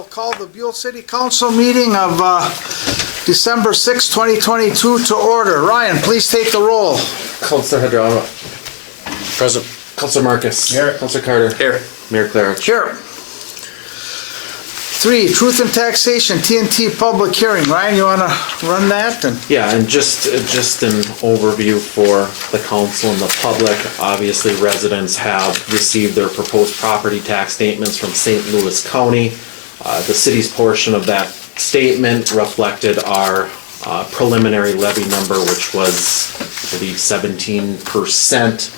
We'll call the Buhl City Council meeting of December 6, 2022 to order. Ryan, please take the roll. Councilor Hadrawa. Present. Councilor Marcus. Here. Councilor Carter. Here. Mayor Clarich. Here. 3, Truth and Taxation, TNT public hearing. Ryan, you want to run that? Yeah, and just an overview for the council and the public. Obviously, residents have received their proposed property tax statements from St. Louis County. The city's portion of that statement reflected our preliminary levy number, which was, I believe, 17%.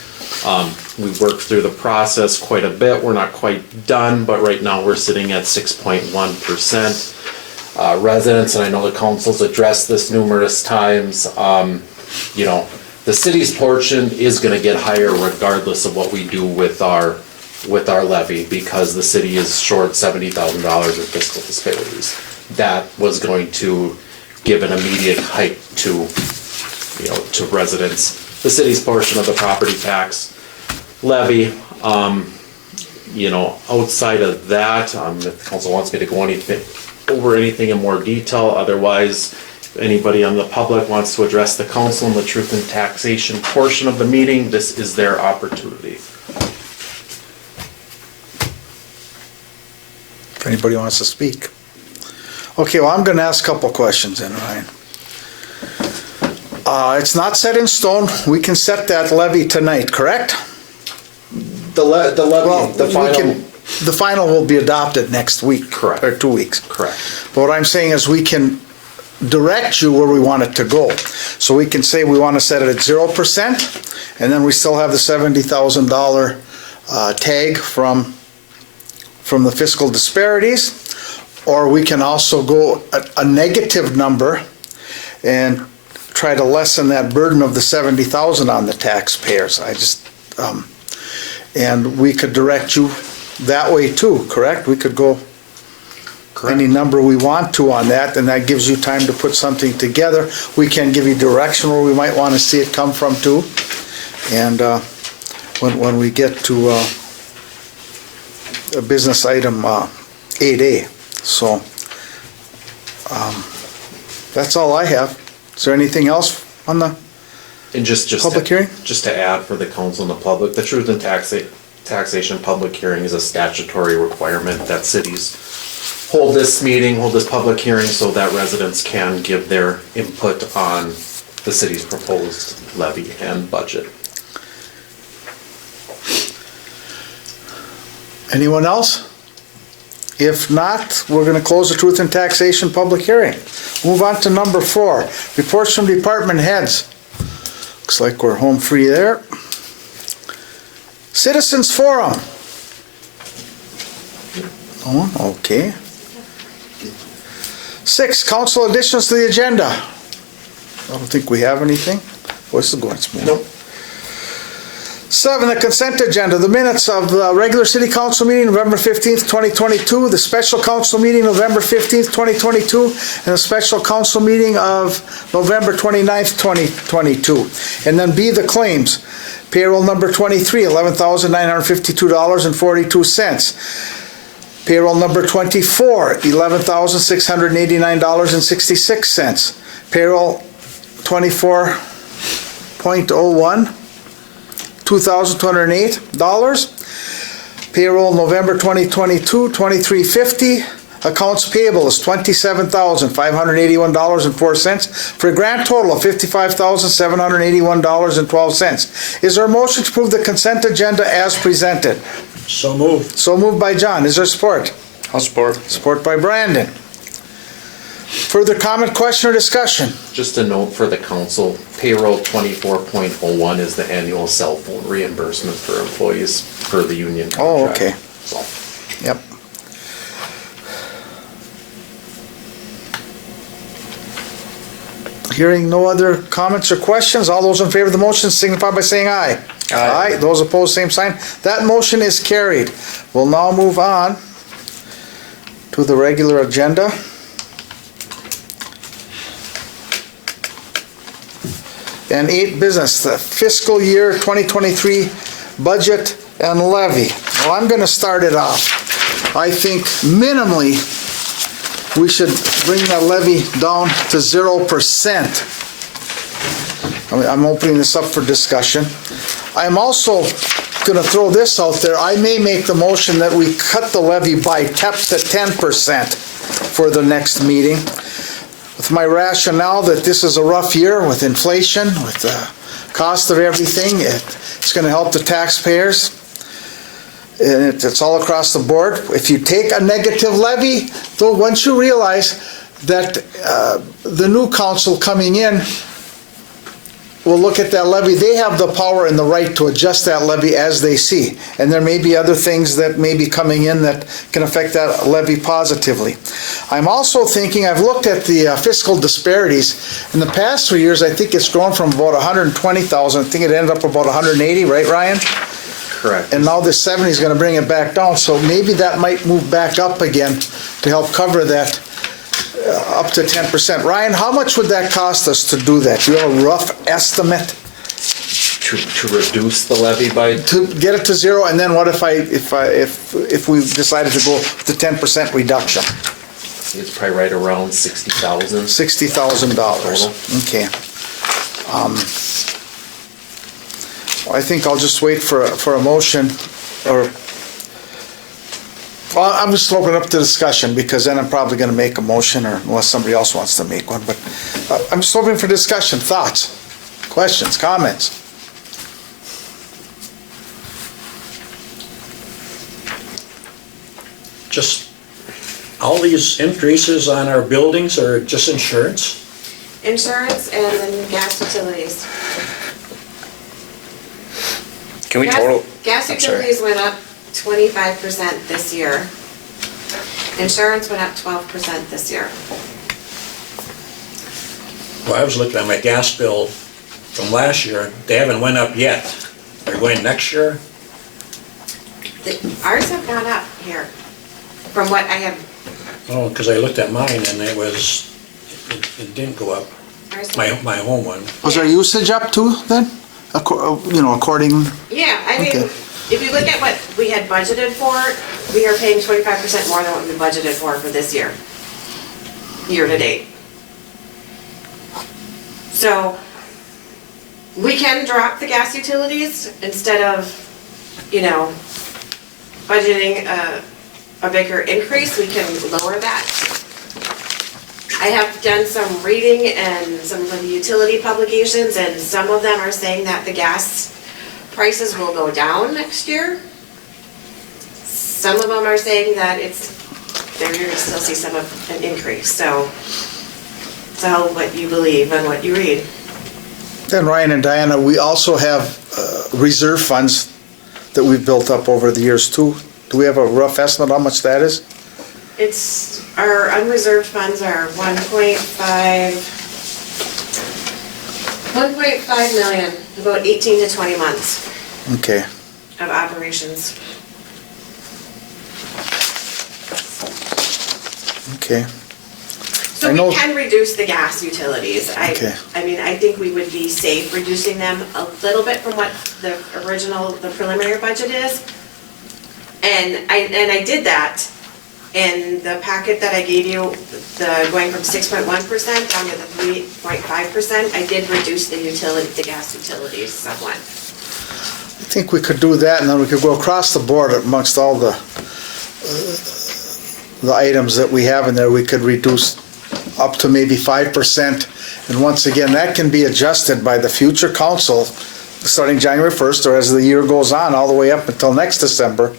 We worked through the process quite a bit. We're not quite done, but right now we're sitting at 6.1%. Residents, and I know the council's addressed this numerous times, the city's portion is gonna get higher regardless of what we do with our levy, because the city is short $70,000 of fiscal disparities. That was going to give an immediate hike to residents. The city's portion of the property tax levy, outside of that, if the council wants me to go over anything in more detail, otherwise, if anybody on the public wants to address the council in the truth and taxation portion of the meeting, this is their opportunity. If anybody wants to speak. Okay, well, I'm going to ask a couple questions then, Ryan. It's not set in stone. We can set that levy tonight, correct? The levy, Well, the final. the final will be adopted next week. Correct. Or 2 weeks. Correct. But what I'm saying is we can direct you where we want it to go. So we can say we want to set it at 0%, and then we still have the $70,000 tag from the fiscal disparities. Or we can also go a negative number and try to lessen that burden of the $70,000 on the taxpayers. And we could direct you that way too, correct? We could go any number we want to on that, and that gives you time to put something together. We can give you direction where we might want to see it come from too. And when we get to a business item 8A. So that's all I have. Is there anything else on the And just public hearing? Just to add for the council and the public, the truth and taxation public hearing is a statutory requirement that cities hold this public hearing so that residents can give their input on the city's proposed levy and budget. Anyone else? If not, we're going to close the truth and taxation public hearing. Move on to number 4, reports from department heads. Looks like we're home free there. Citizens Forum. Oh, okay. 6, council additions to the agenda. I don't think we have anything. Voice is going smooth. Nope. 7, the consent agenda, the minutes of the regular city council meeting November 15th, 2022, the special council meeting November 15th, 2022, and the special council meeting of November 29th, 2022. And then B, the claims. Payroll number 23, $11,952.42. Payroll number 24, $11,689.66. Payroll 24.01. $2,208. Payroll November 2022, $23.50. Accounts payable is $27,581.04 for a grand total of $55,781.12. Is there a motion to approve the consent agenda as presented? So moved. So moved by John. Is there support? I'll support. Support by Brandon. Further comment, question, or discussion? Just a note for the council, payroll 24.01 is the annual cell phone reimbursement for employees per the union contract. Oh, okay. So. Yep. Hearing no other comments or questions, all those in favor of the motion signify by saying aye. Aye. Those opposed, same sign. That motion is carried. We'll now move on to the regular agenda. And 8, business, the fiscal year 2023 budget and levy. Well, I'm going to start it off. I think minimally we should bring that levy down to 0%. I'm opening this up for discussion. I'm also gonna throw this out there. I may make the motion that we cut the levy by TEP to 10% for the next meeting. With my rationale that this is a rough year with inflation, with the cost of everything, it's gonna help the taxpayers. And it's all across the board. If you take a negative levy, though, once you realize that the new council coming in will look at that levy, they have the power and the right to adjust that levy as they see. And there may be other things that may be coming in that can affect that levy positively. I'm also thinking, I've looked at the fiscal disparities. In the past 3 years, I think it's grown from about 120,000, I think it ended up about 180, right, Ryan? Correct. And now this 70 is gonna bring it back down, so maybe that might move back up again to help cover that up to 10%. Ryan, how much would that cost us to do that? Do you have a rough estimate? To reduce the levy by, To get it to zero, and then what if we decided to go with the 10% reduction? it's probably right around 60,000. $60,000, okay. I think I'll just wait for a motion, or, well, I'm just opening up the discussion, because then I'm probably gonna make a motion, or unless somebody else wants to make one, but I'm just hoping for discussion, thoughts, questions, comments. Just, all these increases on our buildings are just insurance? Insurance and then gas utilities. Can we total? Gas I'm sorry. utilities went up 25% this year. Insurance went up 12% this year. Well, I was looking at my gas bill from last year, they haven't went up yet. They're going next year? Ours have gone up here, from what I have. Oh, because I looked at mine and it didn't go up, Ours have- my home one. Was our usage up too, then? According, Yeah, I mean, Okay. if you look at what we had budgeted for, we are paying 25% more than what we budgeted for this year to date. So, we can drop the gas utilities instead of, budgeting a bigger increase, we can lower that. I have done some reading and some of the utility publications, and some of them are saying that the gas prices will go down next year. Some of them are saying that they're gonna still see some of an increase, so it's all what you believe and what you read. then Ryan and Diana, we also have reserve funds that we've built up over the years too. Do we have a rough estimate how much that is? Our unreserved funds are 1.5 million, about 18 to 20 months Okay, of operations. okay. So I know- we can reduce the gas utilities. Okay. I mean, I think we would be safe reducing them a little bit from what the preliminary budget is. And I did that in the packet that I gave you, going from 6.1% down to the 3.5%. I did reduce the gas utilities somewhat. I think we could do that, and then we could go across the board amongst all the items that we have in there. We could reduce up to maybe 5%. And once again, that can be adjusted by the future council starting January 1st, or as the year goes on, all the way up until next December,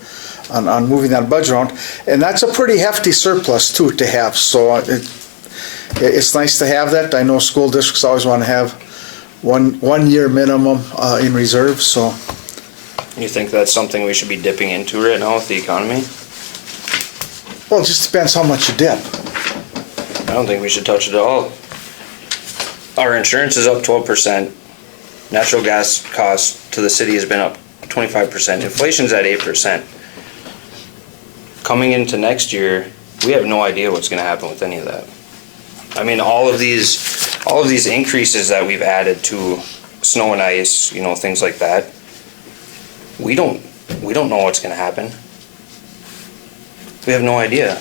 on moving that budget around. And that's a pretty hefty surplus too to have, so it's nice to have that. I know school districts always want to have one year minimum in reserve, so. You think that's something we should be dipping into right now with the economy? Well, it just depends how much you dip. I don't think we should touch it at all. Our insurance is up 12%. Natural gas cost to the city has been up 25%. Inflation's at 8%. Coming into next year, we have no idea what's gonna happen with any of that. I mean, all of these increases that we've added to snow and ice, things like that, we don't know what's gonna happen. We have no idea.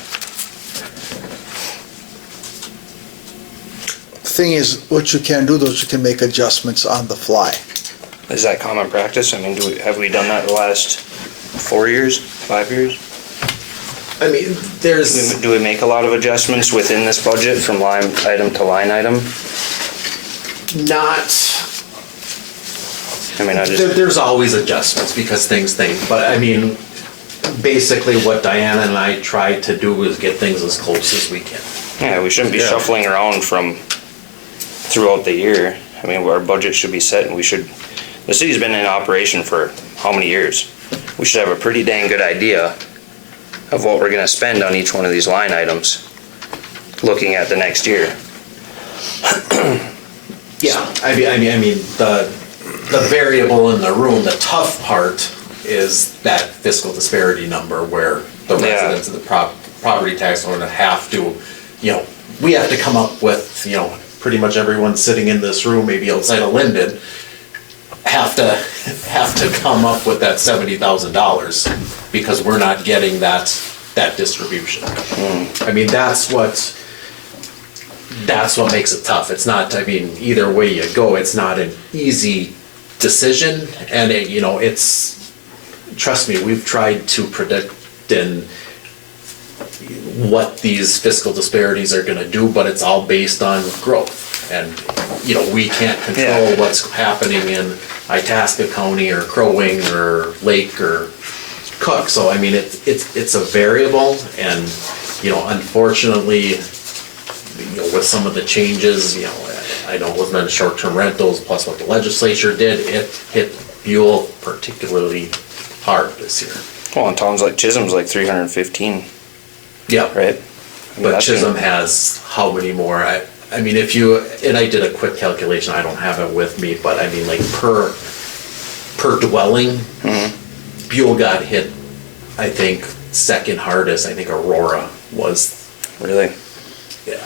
thing is, what you can do, though, is you can make adjustments on the fly. Is that common practice? I mean, have we done that the last 4 years, 5 years? I mean, there's, Do we make a lot of adjustments within this budget from line item to line item? not, I mean, I just, there's always adjustments because things, but I mean, basically what Diana and I try to do is get things as close as we can. yeah, we shouldn't be Yeah. shuffling around throughout the year. I mean, our budget should be set and the city's been in operation for how many years? We should have a pretty dang good idea of what we're gonna spend on each one of these line items, looking at the next year. Yeah, I mean, the variable in the room, the tough part is that fiscal disparity number where the Yeah. residents of the property tax owner have to, we have to come up with, pretty much everyone sitting in this room, maybe outside of Linden, have to come up with that $70,000 because we're not getting that distribution. I mean, that's what makes it tough. It's not, I mean, either way you go, it's not an easy decision, and it's, trust me, we've tried to predict in what these fiscal disparities are gonna do, but it's all based on growth. And, we can't control Yeah. what's happening in Itasca County or Crow Wing or Lake or Cook. So, I mean, it's a variable, and, unfortunately, with some of the changes, I know it wasn't on short-term rentals, plus what the legislature did, it hit Buhl particularly hard this year. Well, and towns like Chisholm's like 315, Yeah. right? I mean, But that's Chisholm gonna- has how many more? I mean, and I did a quick calculation, I don't have it with me, but I mean, like per dwelling, Buhl got hit, I think, second hardest. I think Aurora was, Really? yeah.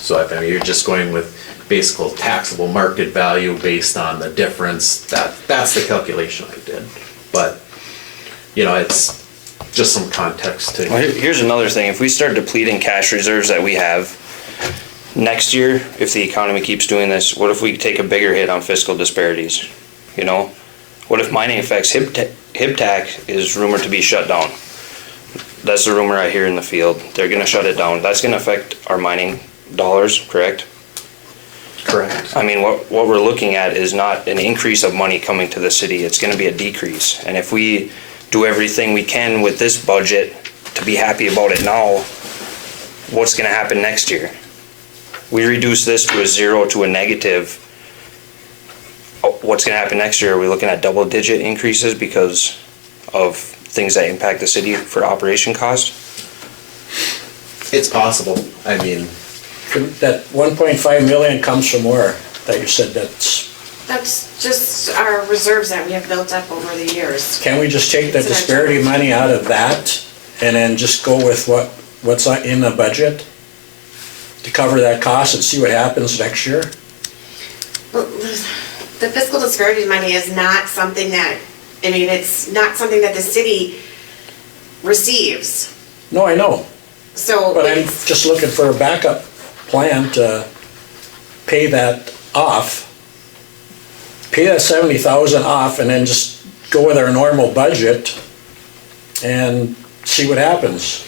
So I mean, you're just going with basically taxable market value based on the difference. That's the calculation I did. But, it's just some context to. Well, here's another thing. If we start depleting cash reserves that we have, next year, if the economy keeps doing this, what if we take a bigger hit on fiscal disparities? What if mining affects HIBTAC is rumored to be shut down? That's the rumor I hear in the field. They're gonna shut it down. That's gonna affect our mining dollars, correct? Correct. I mean, what we're looking at is not an increase of money coming to the city, it's gonna be a decrease. And if we do everything we can with this budget to be happy about it now, what's gonna happen next year? We reduce this to a 0 to a negative. What's gonna happen next year? Are we looking at double-digit increases because of things that impact the city for operation cost? It's possible. I mean, That 1.5 million comes from where? That you said that's, That's just our reserves that we have built up over the years. can we just take the disparity money out of that and then just go with what's in the budget to cover that cost and see what happens next year? Well, the fiscal disparity money is not something that, it's not something that the city receives. No, I know, So but I'm it's, just looking for a backup plan to pay that off. Pay that 70,000 off and then just go with our normal budget and see what happens.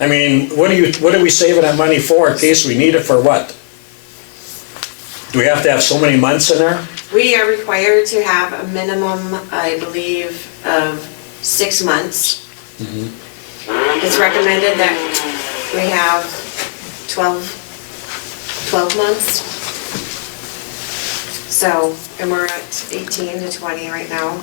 I mean, what are we saving that money for in case we need it for what? Do we have to have so many months in there? we are required to have a minimum, I believe, of 6 months. It's recommended that we have 12 months. So, and we're at 18 to 20 right now.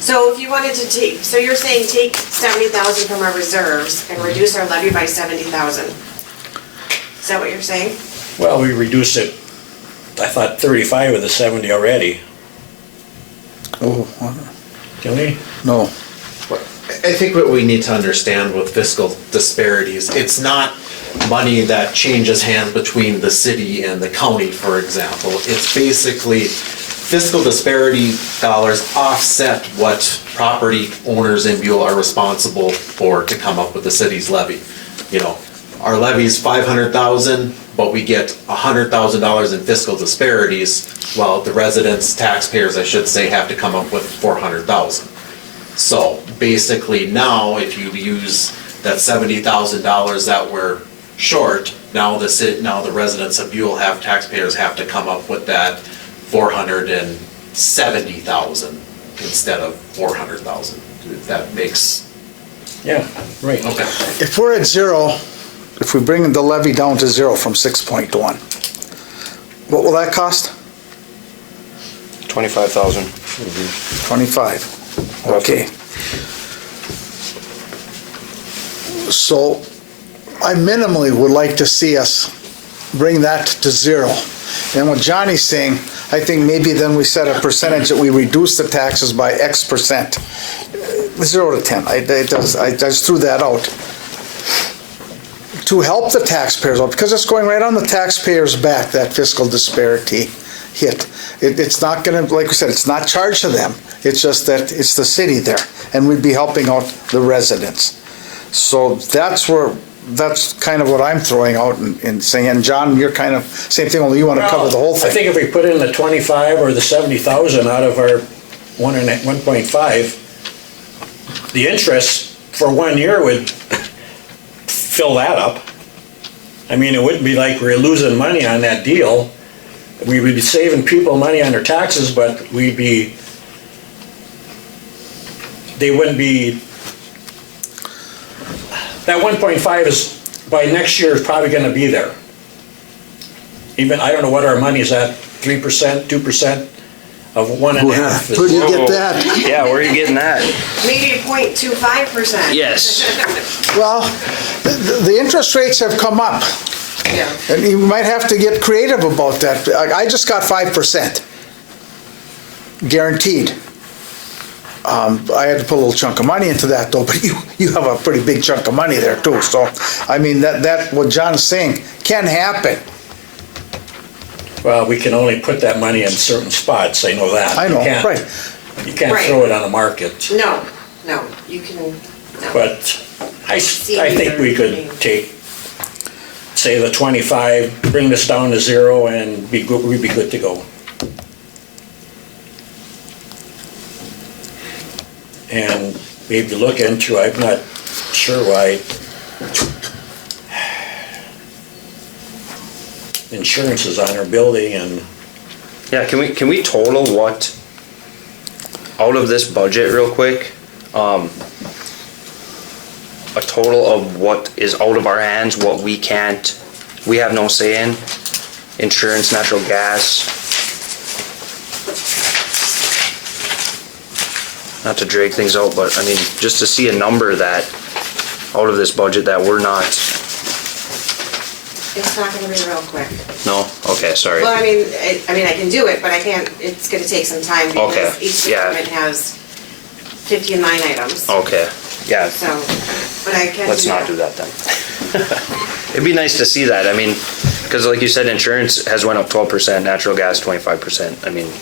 So if you wanted to so you're saying take 70,000 from our reserves and reduce our levy by 70,000? Is that what you're saying? Well, we reduced it, I thought 35 of the 70 already. Oh, Can we? no. I think what we need to understand with fiscal disparities, it's not money that changes hands between the city and the county, for example. It's basically fiscal disparity dollars offset what property owners in Buhl are responsible for to come up with the city's levy. Our levy's 500,000, but we get $100,000 in fiscal disparities, while the residents, taxpayers, I should say, have to come up with 400,000. So basically now, if you use that $70,000 that we're short, now the residents of Buhl taxpayers have to come up with that 470,000 instead of 400,000. If that makes, Yeah, right. okay. If we're at zero, if we bring the levy down to zero from 6.1, what will that cost? 25,000. 25. Okay. So I minimally would like to see us bring that to zero. And what Johnny's saying, I think maybe then we set a percentage that we reduce the taxes by X percent. 0 to 10, I just threw that out. To help the taxpayers out, because it's going right on the taxpayers' back, that fiscal disparity hit. It's not gonna, like we said, it's not charged to them. It's just that it's the city there, and we'd be helping out the residents. So that's kind of what I'm throwing out and saying, and John, you're kind of, same thing, only you want to cover the whole I thing. think if we put in the 25 or the 70,000 out of our 1.5, the interest for 1 year would fill that up. I mean, it wouldn't be like we're losing money on that deal. We would be saving people money on their taxes, but they wouldn't be, that 1.5 is, by next year, is probably gonna be there. Even, I don't know what our money is at, 3%, 2% of 1.5. Where do you get that? Yeah, where are you getting that? Maybe 0.25%. Yes. Well, the interest rates have come up, Yeah. and you might have to get creative about that. I just got 5%, guaranteed. I had to put a little chunk of money into that though, but you have a pretty big chunk of money there too. So, I mean, that what John's saying can happen. Well, we can only put that money in certain spots, I know that. I know, You can't- right. You can't Right. throw it on the market. No, you can, no. But I think we could take, say, the 25, bring this down to zero, and we'd be good to go. And maybe look into, I'm not sure why insurance is on our building, and Yeah, can we total what, out of this budget real quick? A total of what is out of our hands, what we have no say in? Insurance, natural gas. Not to drag things out, but I mean, just to see a number that, out of this budget that we're not, It's not gonna be real quick. no? Okay, sorry. Well, I mean, I can do it, but I can't, it's gonna take some time because Okay, each yeah. department has 50 line items. Okay, yeah. So, but I can. Let's not do that then. It'd be nice to see that, I mean, because like you said, insurance has went up 12%, natural gas 25%, I mean,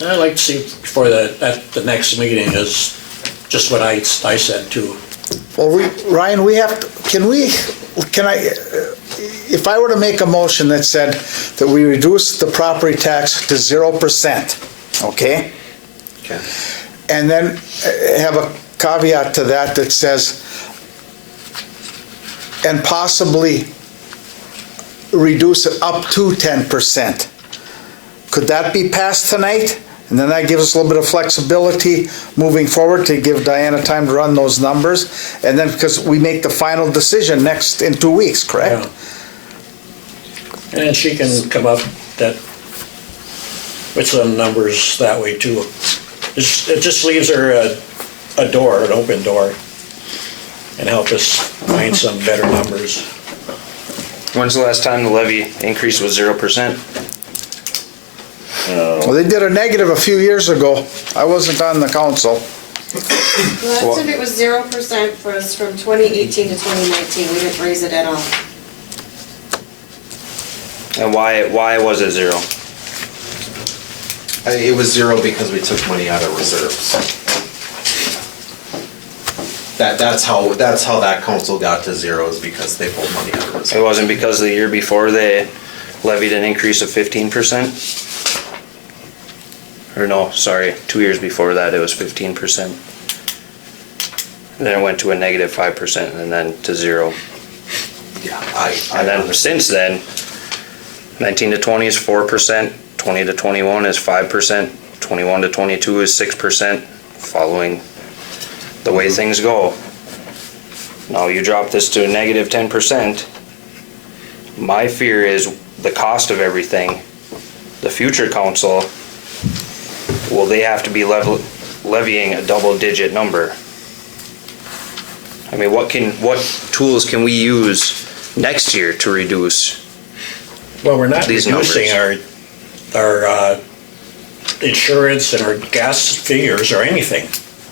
I'd like to see before at the next meeting is just what I said too. Well, Ryan, we have, if I were to make a motion that said that we reduce the property tax to 0%, okay? Okay. And then have a caveat to that that says, and possibly reduce it up to 10%. Could that be passed tonight? And then that gives us a little bit of flexibility moving forward to give Diana time to run those numbers. And then, because we make the final decision in 2 weeks, correct? Yeah. And then she can come up with some numbers that way too. It just leaves her a door, an open door, and help us find some better numbers. when's the last time the levy increase was 0%? Well, they did a negative a few years ago. I wasn't on the council. Last time it was 0% for us from 2018 to 2019. We didn't raise it at all. And why was it 0? It was 0 because we took money out of reserves. That's how that council got to zero, is because they pulled money out of It reserve. wasn't because the year before they levied an increase of 15%? Or no, sorry, 2 years before that, it was 15%. Then it went to a negative 5% and then to zero. Yeah, And then since then, 19 to 20 is 4%, 20 to 21 is 5%, 21 to 22 is 6%, following the way things go. Now you drop this to a negative 10%. My fear is the cost of everything. The future council, will they have to be levying a double-digit number? I mean, what tools can we use next year to reduce? Well, we're not These reducing our insurance and our gas figures or anything.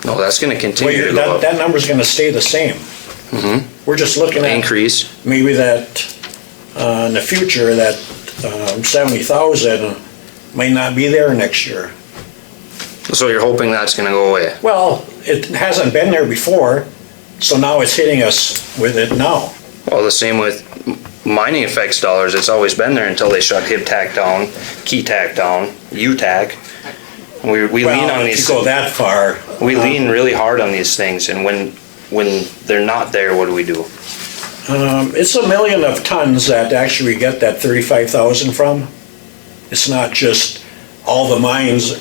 No, that's gonna continue to go up. That number's gonna stay the same. We're just looking at Increase. maybe that, in the future, that 70,000 may not be there next year. So you're hoping that's gonna go away? Well, it hasn't been there before, so now it's hitting us with it now. Well, the same with mining effects dollars. It's always been there until they shut HIBTAC down, KeyTAC down, UTAC. We lean Well, on if these. you go that far. We lean really hard on these things, and when they're not there, what do we do? It's 1 million of tons that actually we get that 35,000 from. It's not just all the mines,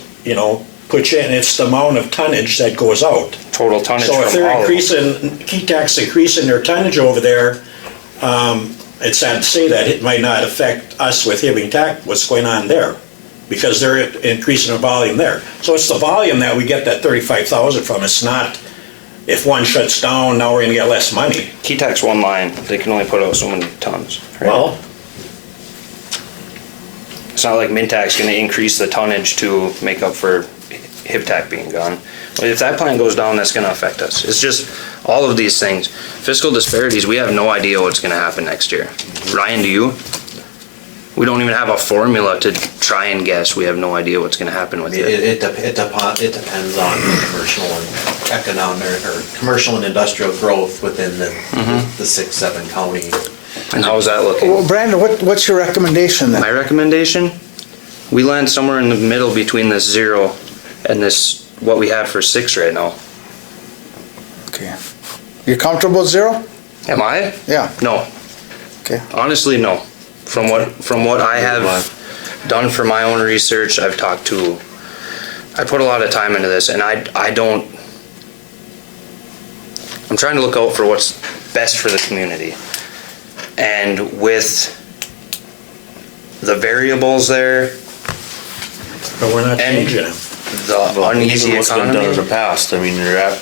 put in, it's the amount of tonnage that goes out. Total tonnage So if from they're all of them. increasing, KeyTAC's increasing their tonnage over there, it's sad to say that it might not affect us with HIBTAC, what's going on there, because they're increasing the volume there. So it's the volume that we get that 35,000 from. It's not, if one shuts down, now we're gonna get less money. KeyTAC's one line. They can only put out so many tons. Right? Well, It's not like Mintac's gonna increase the tonnage to make up for HIBTAC being gone. Well, if that plant goes down, that's gonna affect us. It's just all of these things. Fiscal disparities, we have no idea what's gonna happen next year. Ryan, do you? We don't even have a formula to try and guess. We have no idea what's gonna happen with it. It depends on commercial and economic, or commercial and industrial growth within the 6-7 county. And how's that looking? Well, Brandon, what's your recommendation then? My recommendation, we land somewhere in the middle between this 0 and this, what we have for 6 right now. Okay. You comfortable with 0? Am I? Yeah, No. okay. Honestly, no. From what I have done for my own research, I put a lot of time into this, and I'm trying to look out for what's best for the community. And with the variables there, but we're not And- changing them. the uneasy Even what's been done in the economy. past, I mean,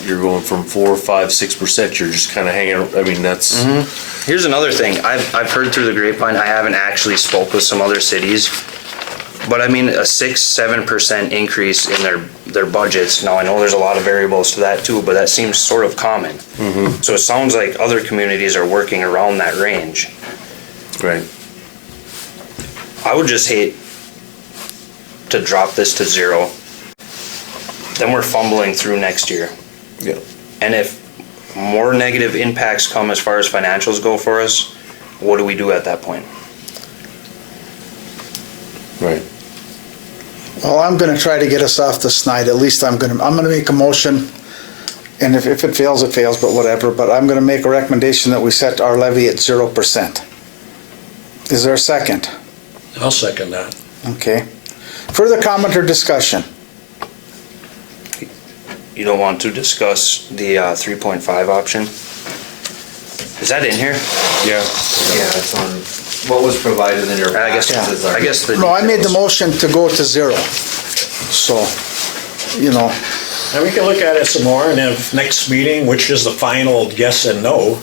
you're going from 4, 5, 6%, you're just kind of hanging, I mean, that's, Here's another thing, I've heard through the grapevine, I haven't actually spoke with some other cities, but I mean, a 6-7% increase in their budgets. Now, I know there's a lot of variables to that too, but that seems sort of common. So it sounds like other communities are working around that range. right. I would just hate to drop this to 0. Then we're fumbling through next year. Yeah. And if more negative impacts come as far as financials go for us, what do we do at that point? Right. Well, I'm gonna try to get us off the snide. At least I'm gonna make a motion. And if it fails, it fails, but whatever. But I'm gonna make a recommendation that we set our levy at 0%. Is there a second? I'll second that. Okay. Further comment or discussion? You don't want to discuss the 3.5 option? Is that in here? Yeah. Yeah, it's on, what was provided in your I guess, package is our. I guess the. No, I made the details. motion to go to 0. So, And we can look at it some more, and if next meeting, which is the final yes and no,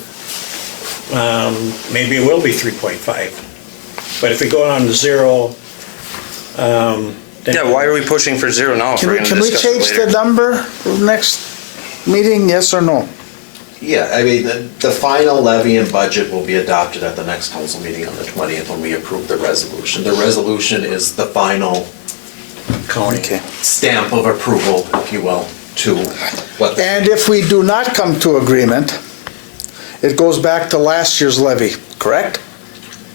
maybe it will be 3.5. But if we go on to 0, then. Yeah, why are we pushing for 0 now if can we're we, gonna can we discuss it change the later? number next meeting, yes or no? Yeah, I mean, the final levy and budget will be adopted at the next council meeting on the 20th when we approve the resolution. The resolution is the final County. Okay. stamp of approval, if you will, to what. And if we do not come to agreement, it goes back to last year's levy, correct?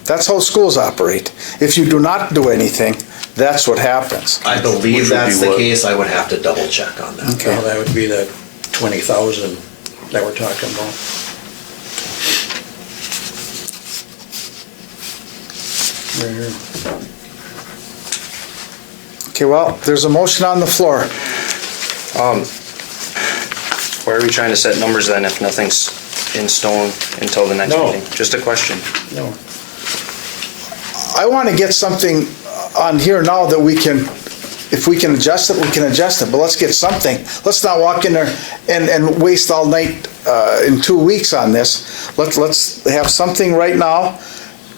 That's how schools operate. If you do not do anything, that's what happens. I Which believe would that's be the what? case. I would have to double check on that. Okay. Well, that would be the 20,000 that we're talking about. Right here. Okay, well, there's a motion on the floor. Why are we trying to set numbers then if nothing's in stone until the next No. meeting? Just a question. No, I want to get something on here now that we can, if we can adjust it, we can adjust it, but let's get something. Let's not walk in there and waste all night in 2 weeks on this. Let's have something right now,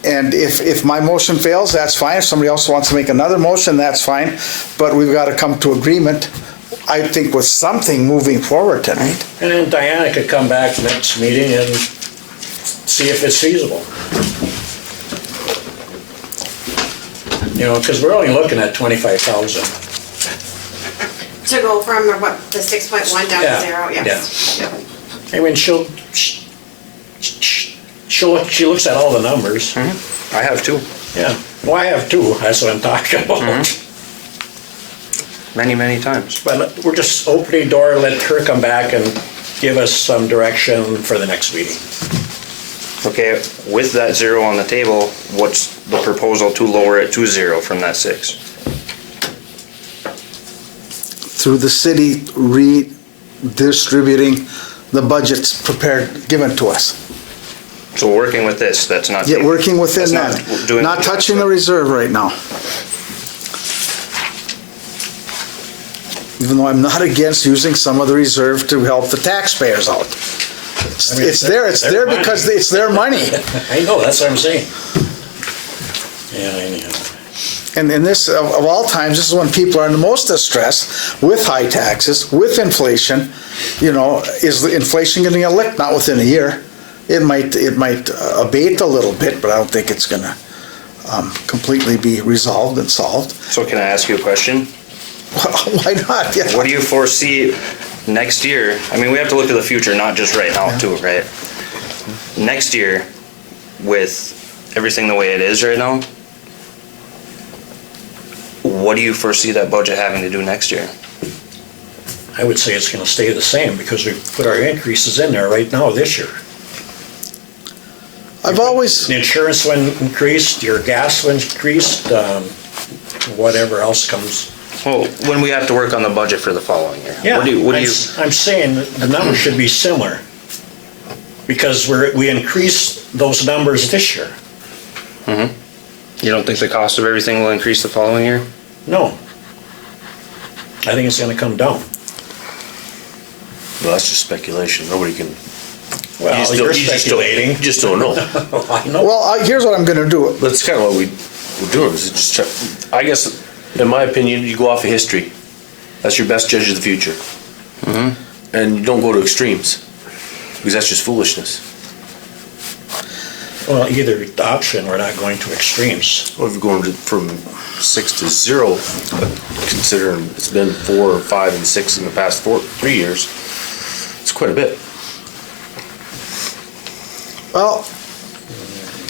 and if my motion fails, that's fine. If somebody else wants to make another motion, that's fine, but we've got to come to agreement, I think, with something moving forward tonight. and then Diana could come back next meeting and see if it's feasible. You know, because we're only looking at 25,000. To go from what, the 6.1 down Yeah, to 0, yes. yeah. I mean, she looks at all the numbers. I have two. Yeah, well, I have too, that's what I'm talking about. Many, many times. But we're just opening the door, let her come back and give us some direction for the next meeting. Okay, with that 0 on the table, what's the proposal to lower it to 0 from that 6? Through the city redistributing the budgets prepared, given to us. So working with this, that's not. Yet working within that's that, doing- not touching the reserve right now. Even though I'm not against using some of the reserve to help the taxpayers out. I mean, It's there money. because it's their money. I know, that's what I'm saying. Yeah, anyhow. And in this, of all times, this is when people are in the most distress with high taxes, with inflation. You know, is the inflation going to get licked? Not within a year. It might abate a little bit, but I don't think it's going to completely be resolved and solved. So can I ask you a question? Why not? Yeah. What do you foresee next year? I mean, we have to look at the future, not just right now too, right? Next year, with everything the way it is right now, what do you foresee that budget having to do next year? I would say it's gonna stay the same because we put our increases in there right now this year. I've always, The insurance went increased, your gas went increased, whatever else comes. Well, when we have to work on the budget for the following year. What do you? I'm saying that the numbers should be similar because we increased those numbers this year. You don't think the cost of everything will increase the following year? No. I think it's gonna come down. Well, that's just speculation. Nobody can. Well, you you're just don't- speculating. You just don't know. I know. well, here's what I'm going to do. That's kind of what we're doing. Is just try, I guess, in my opinion, you go off of history. That's your best judge of the future. And you don't go to extremes because that's just foolishness. Well, either option, we're not going to extremes. Well, if you're going from 6 to 0, but considering it's been 4 or 5 and 6 in the past 3 years, it's quite a bit. Well,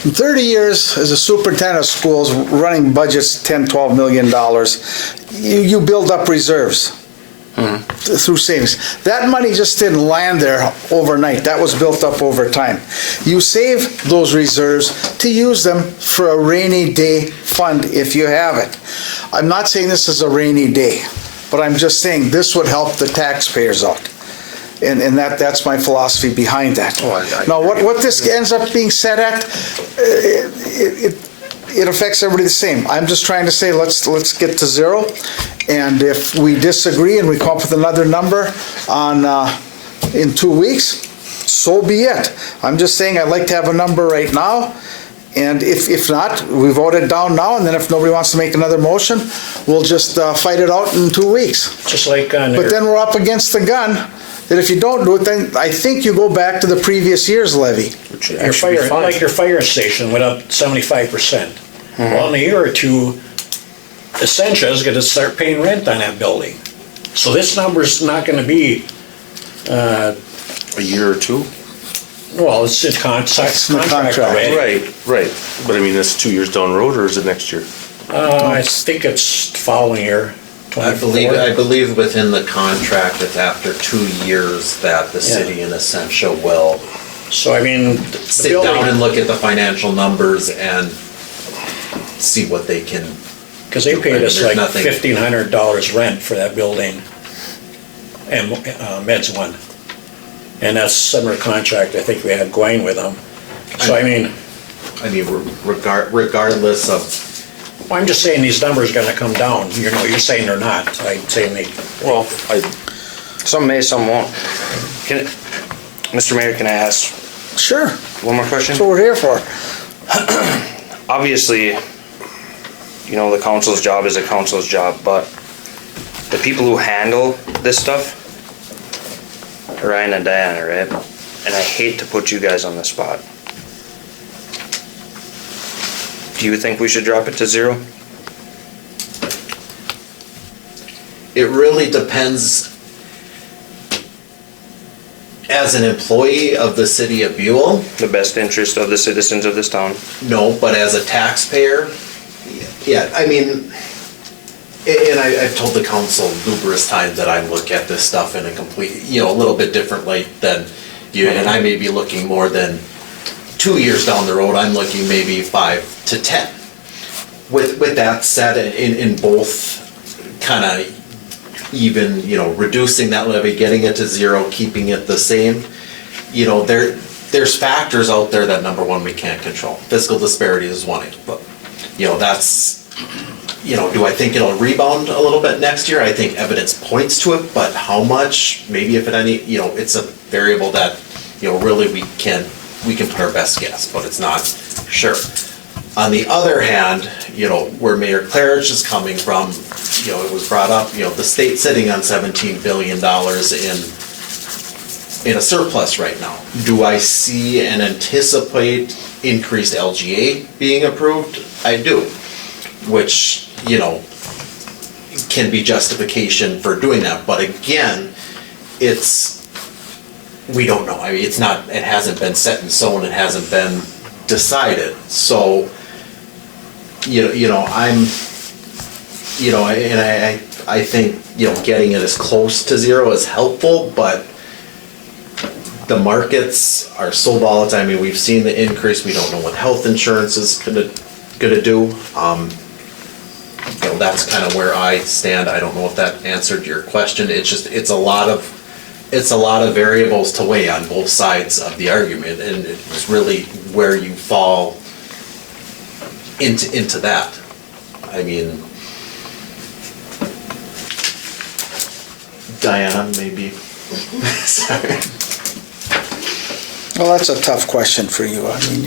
in 30 years as a superintendent of schools, running budgets $10, $12 million, you build up reserves through savings. That money just didn't land there overnight. That was built up over time. You save those reserves to use them for a rainy day fund if you have it. I'm not saying this is a rainy day, but I'm just saying this would help the taxpayers out. And that's my philosophy behind that. Oh, I Now, agree what this ends up being set at, it affects everybody the same. I'm just trying to say, let's get to 0, and if we disagree and we come up with another number in 2 weeks, so be it. I'm just saying I'd like to have a number right now, and if not, we vote it down now, and then if nobody wants to make another motion, we'll just fight it out in 2 weeks. Just like on But then we're up against the gun, that if you don't do it, then I think you go back to the previous year's levy. Which would your actually be fire, fine. like your fire station went up 75%. Well, in a year or two, Essentia is gonna start paying rent on that building. So this number's not gonna be, A year or two? well, it's a contract It's in the contract. already. Right. But I mean, that's 2 years down the road, or is it next year? I think it's the following year, I 24. believe within the contract, it's after 2 years that the city in Essentia will So I mean, the sit down and building, look at the financial numbers and see what they can, because they paid us There's like nothing- $1,500 rent for that building, and Meds one. And that's similar contract I think we had going with them. So I mean, regardless of, I'm just saying these numbers gonna come down, you know, you're saying they're not, I'm saying they, Well, Some may, some won't. Mr. Mayor, can I ask Sure, one more question? that's what we're here for. Obviously, you know, the council's job is a council's job, but the people who handle this stuff, Ryan and Diana, right? And I hate to put you guys on the spot. Do you think we should drop it to 0? it really depends. As an employee of the city of Buhl, The best interest of the citizens of this town? no, but as a taxpayer, yeah, I mean, and I've told the council numerous times that I look at this stuff in a complete, you know, a little bit different light than you, and I may be looking more than 2 years down the road, I'm looking maybe 5 to 10. With that said, in both kind of even, you know, reducing that levy, getting it to 0, keeping it the same, you know, there's factors out there that, number one, we can't control. Fiscal disparity is one, but, you know, that's, you know, do I think it'll rebound a little bit next year? I think evidence points to it, but how much, maybe if it any, you know, it's a variable that, you know, really we can put our best guess, but it's not sure. On the other hand, you know, where Mayor Claridge is coming from, you know, it was brought up, you know, the state's sitting on $17 billion in a surplus right now. Do I see and anticipate increased LGA being approved? I do, which, you know, can be justification for doing that. But again, we don't know. I mean, it hasn't been set in stone, it hasn't been decided. So, I think, you know, getting it as close to 0 is helpful, but the markets are so volatile. I mean, we've seen the increase. We don't know what health insurance is gonna do. You know, that's kind of where I stand. I don't know if that answered your question. It's a lot of variables to weigh on both sides of the argument, and it's really where you fall into that. I mean, Diana, maybe. Sorry. Well, that's a tough question for you. I mean,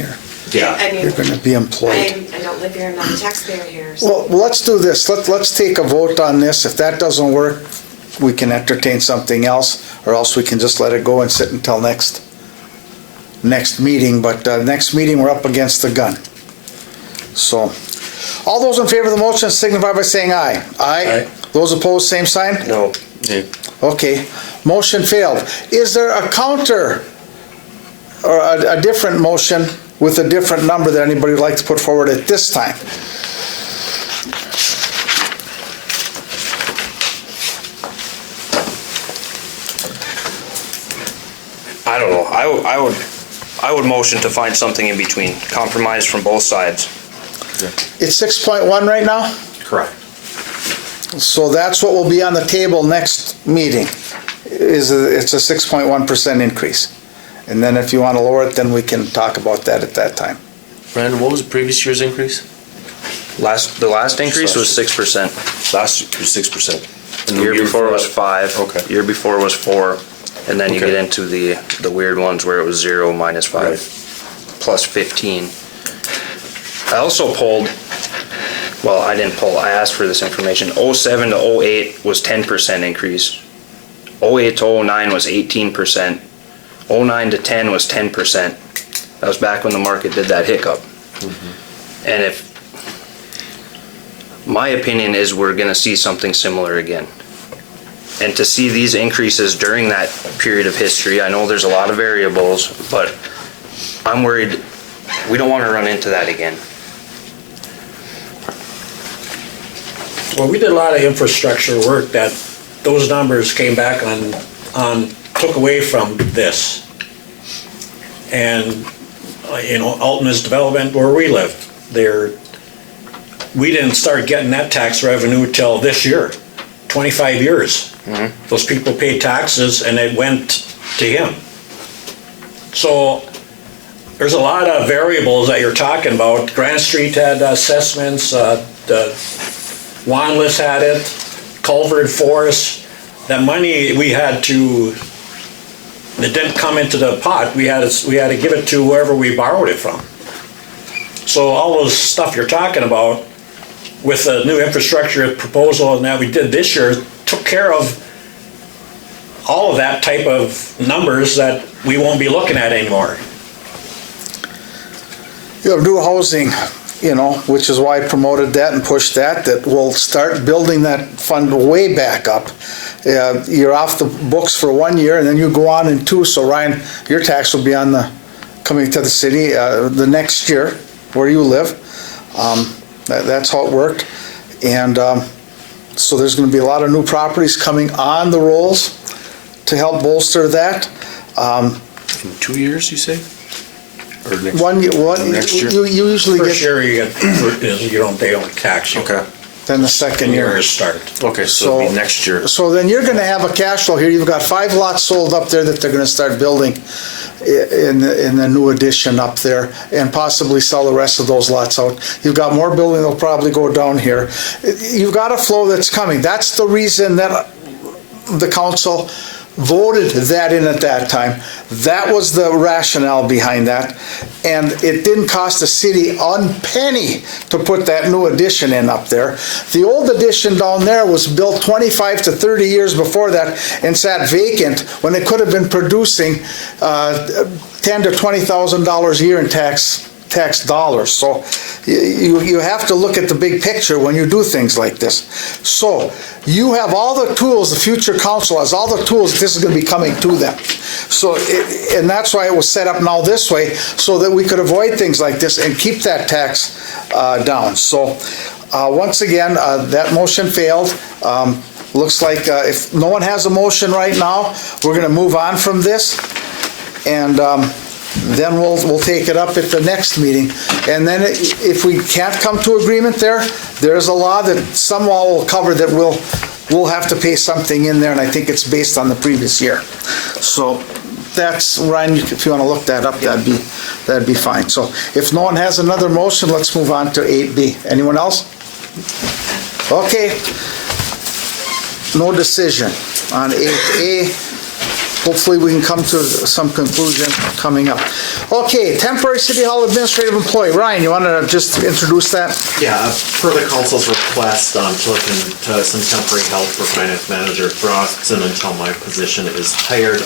Yeah. I mean, you're gonna be employed. I don't live here, I'm not a taxpayer here, so. Well, let's do this. Let's take a vote on this. If that doesn't work, we can entertain something else, or else we can just let it go and sit until next meeting. But next meeting, we're up against the gun. So, all those in favor of the motion signify by saying aye. Aye. Those opposed, same sign? No. Okay, motion failed. Is there a counter or a different motion with a different number that anybody would like to put forward at this time? I don't know. I would motion to find something in between, compromise from both sides. It's 6.1 right now? Correct. So that's what will be on the table next meeting, it's a 6.1% increase. And then if you want to lower it, then we can talk about that at that time. Brandon, what was the previous year's increase? The last increase was 6%. Last year was 6%. And The year before was 5. Okay. Year before was 4. And then you Okay. get into the weird ones where it was 0, minus 5, Right. plus 15. I also polled, well, I didn't poll, I asked for this information. 07 to 08 was 10% increase. 08 to 09 was 18%. 09 to 10 was 10%. That was back when the market did that hiccup. And my opinion is we're gonna see something similar again. And to see these increases during that period of history, I know there's a lot of variables, but I'm worried we don't want to run into that again. Well, we did a lot of infrastructure work that those numbers came back on took away from this. And, Altona's development where we live, we didn't start getting that tax revenue till this year, 25 years. Those people paid taxes and it went to him. So there's a lot of variables that you're talking about. Grant Street had assessments, the Wanless had it, Culver Forest. That money we had to, it didn't come into the pot. We had to give it to whoever we borrowed it from. So all those stuff you're talking about with the new infrastructure proposal and that we did this year took care of all of that type of numbers that we won't be looking at anymore. You have new housing, which is why I promoted that and pushed that will start building that fund way back up. You're off the books for 1 year and then you go on in 2. So Ryan, your tax will be coming to the city the next year where you live. That's how it worked. And so there's going to be a lot of new properties coming on the rolls to help bolster that. In 2 years, you say? Or next, next year? You usually First get, year they don't tax you. Okay. then the second year. Years start. Okay, so it'll be next year. So then you're going to have a cash flow here. You've got 5 lots sold up there that they're going to start building in the new addition up there, and possibly sell the rest of those lots out. You've got more building that'll probably go down here. You've got a flow that's coming. That's the reason that the council voted that in at that time. That was the rationale behind that. And it didn't cost the city a penny to put that new addition in up there. The old addition down there was built 25 to 30 years before that and sat vacant when it could have been producing $10,000 to $20,000 a year in tax dollars. So you have to look at the big picture when you do things like this. So you have all the tools, the future council has all the tools, this is going to be coming to them. So, and that's why it was set up now this way, so that we could avoid things like this and keep that tax down. So once again, that motion failed. Looks like if no one has a motion right now, we're going to move on from this. And then we'll take it up at the next meeting. And then if we can't come to agreement there's a law that some law will cover that we'll have to pay something in there, and I think it's based on the previous year. So that's, Ryan, if you want to look that up, that'd be fine. So if no one has another motion, let's move on to 8B. Anyone else? Okay. No decision on 8A. Hopefully we can come to some conclusion coming up. Okay, temporary city hall administrative employee. Ryan, you want to just introduce that? Yeah, per the council's request, to look into some temporary help for finance manager Frostin until my position is hired.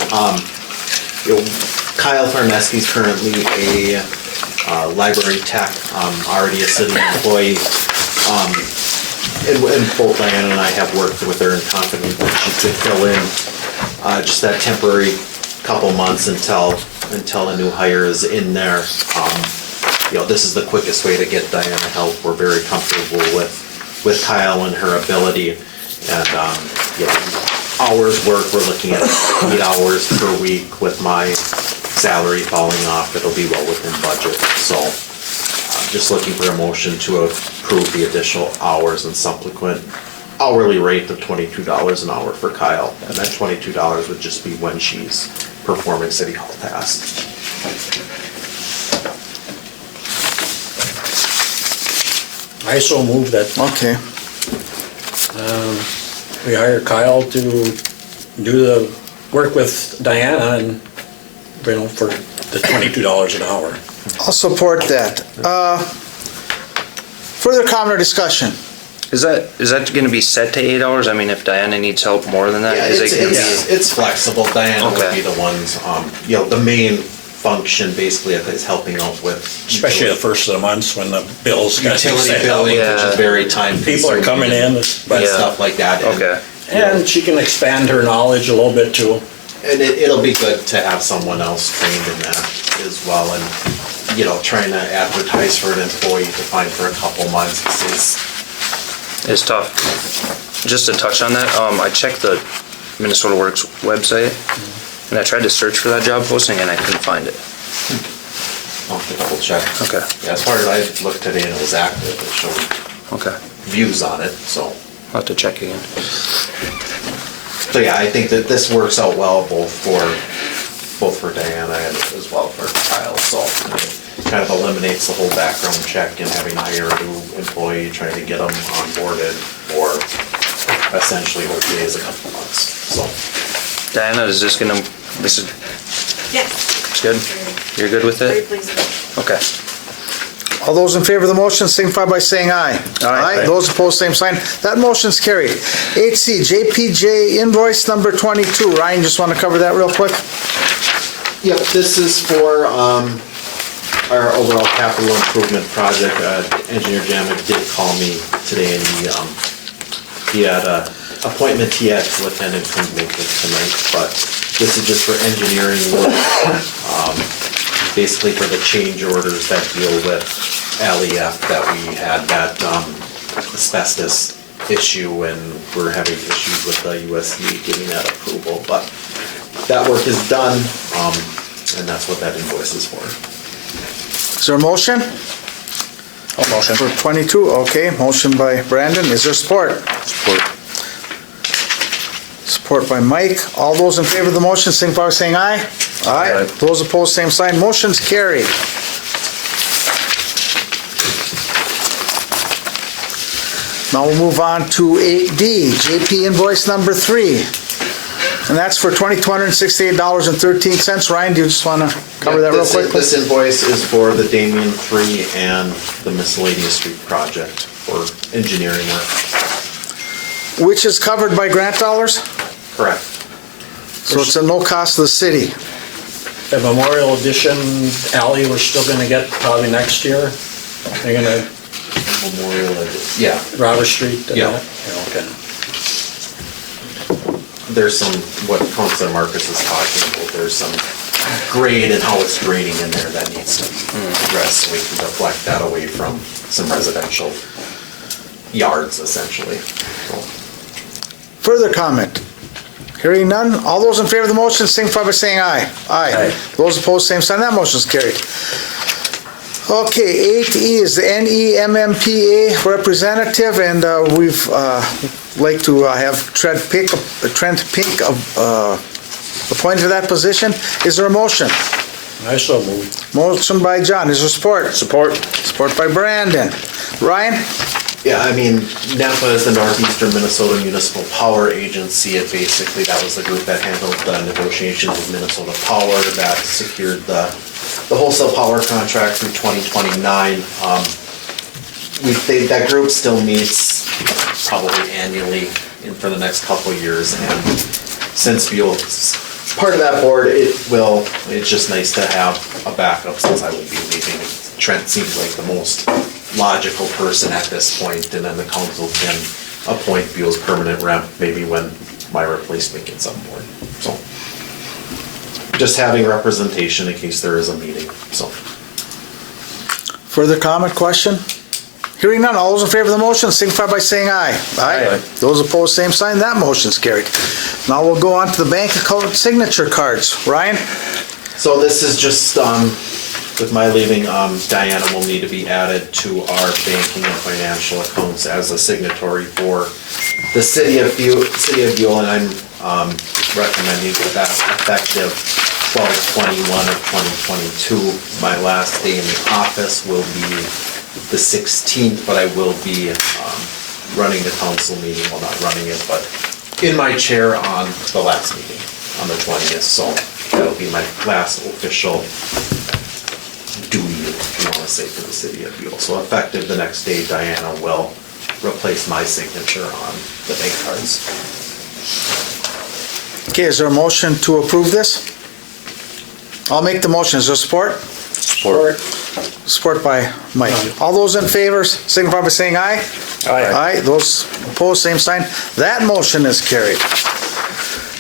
Kyle Farneski is currently a library tech, already a city employee. And both Diana and I have worked with her and confident that she could fill in just that temporary couple months until a new hire is in there. This is the quickest way to get Diana help. We're very comfortable with Kyle and her ability. And hours work, we're looking at 8 hours per week with my salary falling off. It'll be well within budget. So just looking for a motion to approve the additional hours and subsequent hourly rate of $22 an hour for Kyle. And that $22 would just be when she's performing city hall tasks. I so moved that Okay. we hire Kyle to do the work with Diana and, for the $22 an hour. I'll support that. Further comment or discussion? Is that going to be set to 8 hours? I mean, if Diana needs help more than that, Yeah, is it going to be? it's flexible. Diana would Okay. be the ones, the main function basically is helping out with. Especially the first of the months when the bills got Utility sent out. billing, which Yeah. is very time consuming. People are coming in, And but Yeah. stuff like that. And Okay. And she can expand her knowledge a little bit too. And it'll be good to have someone else trained in that as well, and, trying to advertise for an employee to find for a couple months is, It's tough. Just to touch on that, I checked the Minnesota Works website, and I tried to search for that job posting, and I couldn't find it. I'll have to double check. Okay. Yeah, as far as I looked today and it was active, it showed Okay. views on it, so. I'll have to check again. So yeah, I think that this works out well both for Diana and as well for Kyle, so it kind of eliminates the whole background check and having to hire a new employee, trying to get them onboarded, or essentially what is a couple months, so. Diana, is this gonna, this is, Yes. it's good? You're good with Very it? pleased with Okay. All those in favor of the motion signify by saying aye. Aye. Those opposed, same sign. That motion's carried. 8C, JPJ invoice number 22. Ryan, just want to cover that real quick? Yep, this is for our overall capital improvement project. Engineer Jamek did call me today, and he had an appointment he had to attend and couldn't make it tonight, but this is just for engineering work, basically for the change orders that deal with LEF that we had that asbestos issue, and we're having issues with the USDA getting that approval, but that work is done, and that's what that invoice is for. Is there a motion? Motion. For 22, okay. Motion by Brandon. Is there support? Support. Support by Mike. All those in favor of the motion signify by saying aye. Aye. Those opposed, same sign. Motion's carried. Now we'll move on to 8D, JP invoice number 3. And that's for $2,268.13. Ryan, do you just want to cover that real quick? This invoice is for the Damien 3 and the miscellaneous street project for engineering work. Which is covered by grant dollars? Correct. So it's at no cost to the city. The Memorial Edition alley, we're still gonna get probably next year. They're gonna, Memorial, yeah, Robert Street and Yeah. that? Okay. there's some, what Councilor Marcus is talking about, there's some grade and how it's grading in there that needs to be addressed, so we can deflect that away from some residential yards essentially. So, Further comment? Hearing none, all those in favor of the motion signify by saying aye. Aye. Those opposed, same sign, that motion's carried. Okay, 8E is the NEMMPA representative, and we've like to have Trent Pink appointed to that position. Is there a motion? I so moved. Motion by John, is there support? Support. Support by Brandon. Ryan? yeah, I mean, NEMPA is the Northeastern Minnesota Municipal Power Agency. It basically, that was the group that handled the negotiations with Minnesota Power that secured the wholesale power contract through 2029. That group still meets probably annually for the next couple of years, and since Buhl's part of that board, it's just nice to have a backup since I will be leaving. Trent seems like the most logical person at this point, and then the council can appoint Buhl's permanent rep maybe when my replacement gets on board, so. Just having representation in case there is a meeting, so. Further comment, question? Hearing none, all those in favor of the motion signify by saying aye. Aye. Those opposed, same sign, that motion's carried. Now we'll go on to the bank account signature cards. Ryan? So this is just, with my leaving, Diana will need to be added to our banking and financial accounts as a signatory for the city of Buhl, and I'm recommending that effective 12/21 of 2022. My last day in the office will be the 16th, but I will be running the council meeting, well, not running it, but in my chair on the last meeting, on the 20th, so that'll be my last official duty, if you want to say, for the city of Buhl. So effective the next day, Diana will replace my signature on the bank cards. Okay, is there a motion to approve this? I'll make the motion. Is there support? Support. Support by Mike. All those in favor, signify by saying aye. Aye. Those opposed, same sign. That motion is carried.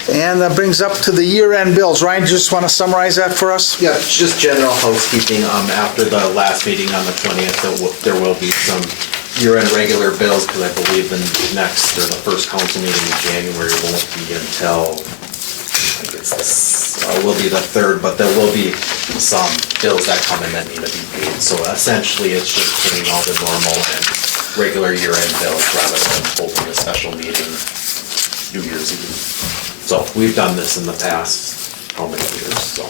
And that brings up to the year-end bills. Ryan, you just want to summarize that for us? Yeah, just general housekeeping. After the last meeting on the 20th, there will be some year-end regular bills, because I believe the next, or the first council meeting in January won't be until, I guess this, will be the 3rd, but there will be some bills that come in that need to be paid. So essentially, it's just paying all the normal and regular year-end bills rather than holding a special meeting New Year's Eve. So we've done this in the past, how many years, so.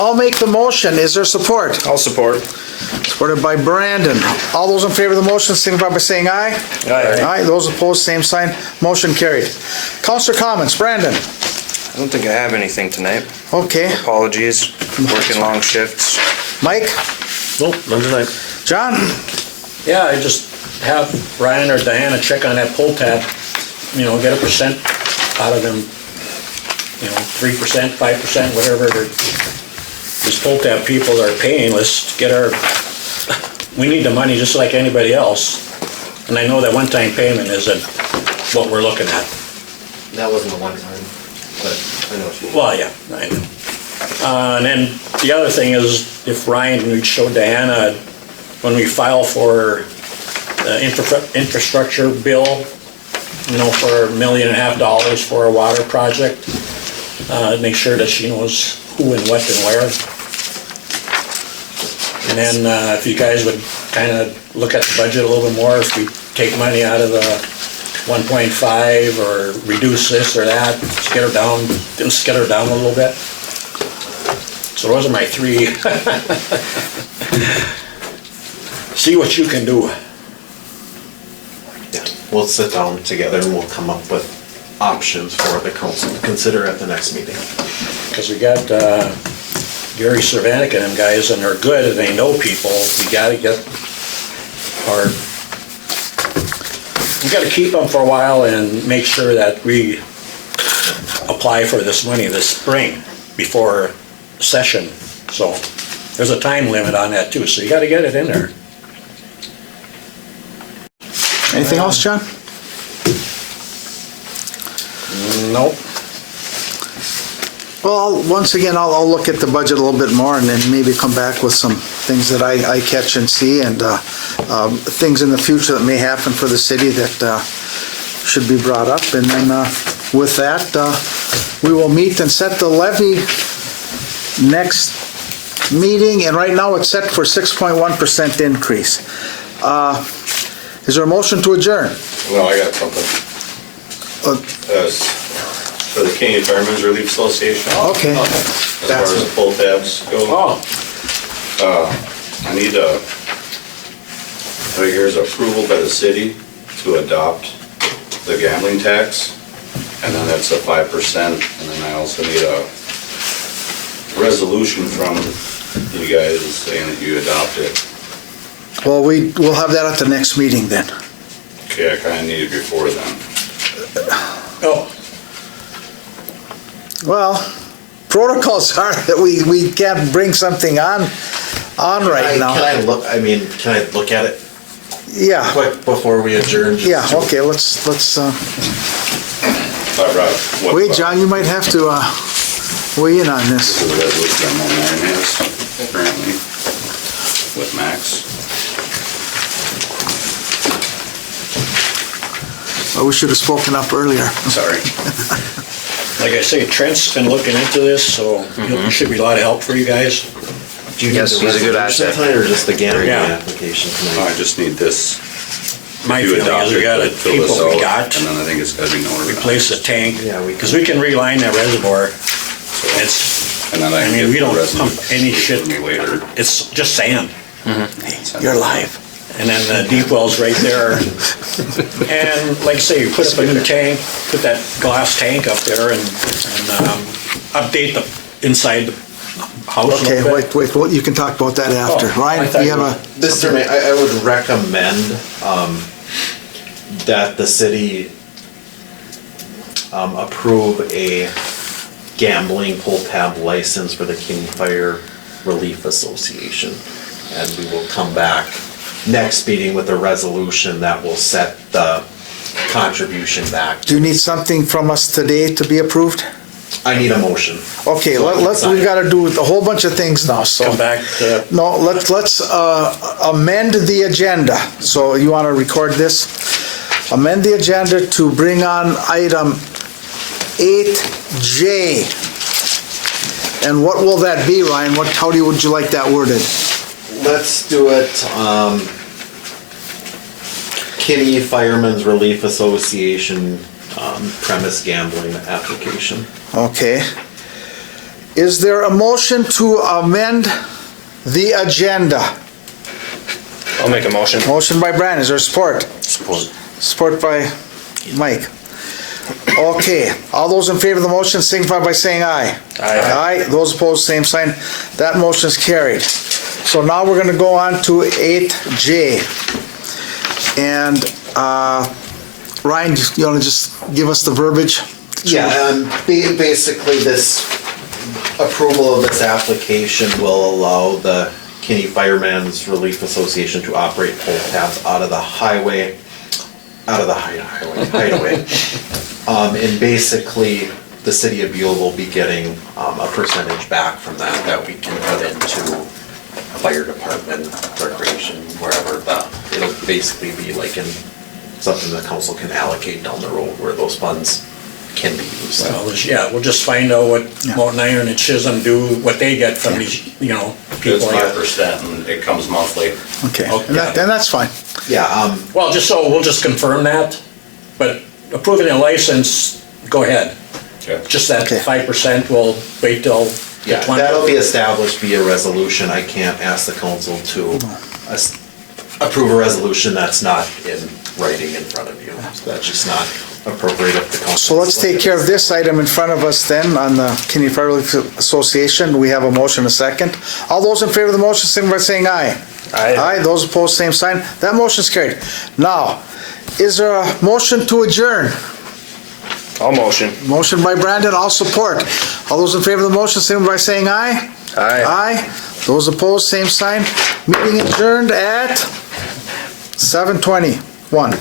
I'll make the motion. Is there support? I'll support. Supported by Brandon. All those in favor of the motion, signify by saying aye. Aye. Aye. Those opposed, same sign. Motion carried. Councilor comments, Brandon. I don't think I have anything tonight. Okay. Apologies, working long shifts. Mike? Nope, none tonight. John? Yeah, I just have Ryan or Diana check on that pull tab, get a percent out of them, 3%, 5%, whatever these pull tab people are paying. Let's get we need the money just like anybody else. And I know that one-time payment isn't what we're looking at. That wasn't a one time, but I know what you mean. Well, yeah, I know. And then the other thing is, if Ryan would show Diana, when we file for the infrastructure bill, for $1.5 million for a water project, make sure that she knows who and what and where. And then if you guys would kind of look at the budget a little bit more, if we take money out of the 1.5 or reduce this or that, skitter down a little bit. So those are my 3. See what you can do. Yeah, we'll sit down together and we'll come up with options for the council to consider at the next meeting. Because we got Gary Cervanek and them guys, and they're good and they know people. We gotta keep them for a while and make sure that we apply for this money this spring before session. So there's a time limit on that too, so you gotta get it in there. Anything else, John? Nope. Well, once again, I'll look at the budget a little bit more and then maybe come back with some things that I catch and see, and things in the future that may happen for the city that should be brought up. And then with that, we will meet and set the levy next meeting, and right now it's set for 6.1% increase. Is there a motion to adjourn? Well, I got something. For the Canadian Firemen's Relief Association, Okay. as far as the pull tabs go, I need here's approval by the city to adopt the gambling tax, and then that's a 5%, and then I also need a resolution from you guys saying that you adopt it. Well, we'll have that at the next meeting then. Okay, I kinda need it before then. Oh, Well, protocols are that we can't bring something on right now. Can I look at it Yeah, quick before we adjourn? Just yeah, to- okay, let's, wait, John, you might have to weigh in on This this. is the resolution that Mary has currently with Max. We should have spoken up earlier. Sorry. like I say, Trent's been looking into this, so it should be a lot of help for you guys. Do you need Yes, the he's a good resolution asset. tonight, or just the gambling Yeah. application I tonight? just need this. My You feeling adopt is we it, gotta but fill keep this what we out, got, And then I think it's gotta be notarized. replace the tank, Yeah, we because we can reline that reservoir. It's, And then I I can mean, get we the don't resolution pump any shit. for me later. it's just sand. You're live. And then the deep well's right there. And like I say, you put up a new tank, put that glass tank up there and update the inside the house a Okay, little bit. wait, you can talk about that after. Oh, Ryan, I thought you you have were- a, Mr. Mayor, I would recommend that the city approve a gambling pull tab license for the King Fire Relief Association. And we will come back next meeting with a resolution that will set the contribution back. Do you need something from us today to be approved? I need a motion. Okay, So I can let's, sign we it. gotta do a whole bunch of things now, so. Come back to, No, let's amend the agenda. So you want to record this? Amend the agenda to bring on item 8J. And what will that be, Ryan? Would you like that worded? Let's do it, Kinney Firemen's Relief Association, premise gambling application. Okay. Is there a motion to amend the agenda? I'll make a motion. Motion by Brandon, is there support? Support. Support by Mike. Okay, all those in favor of the motion signify by saying aye. Aye. Aye, those opposed, same sign. That motion is carried. So now we're gonna go on to 8J. And, Ryan, you wanna just give us the verbiage? Yeah, basically this approval of this application will allow the Kinney Firemen's Relief Association to operate pull tabs out of the highway, hideaway. And basically, the city of Buhl will be getting a percentage back from that we can put into fire department, recreation, wherever it'll basically be like in something the council can allocate down the road where those funds can be used. we'll just find out what Mountain Iron and Chisholm do, what they get from these, It's people here. 5% and it comes monthly. Okay, Okay. and that's fine. Yeah, Well, we'll just confirm that, but approving a license, go ahead. Okay. Just that Okay. 5%, we'll wait till the yeah, 20. that'll be established via resolution. I can't ask the council to approve a resolution that's not in writing in front of you. So that's just not appropriate if the council. So let's take care of this item in front of us then on the Kinney Fire Relief Association. We have a motion, a second. All those in favor of the motion, signify by saying aye. Aye. Aye, those opposed, same sign. That motion is carried. Now, is there a motion to adjourn? I'll motion. Motion by Brandon, all support. All those in favor of the motion, signify by saying aye. Aye. Aye. Those opposed, same sign. Meeting adjourned at 7:21.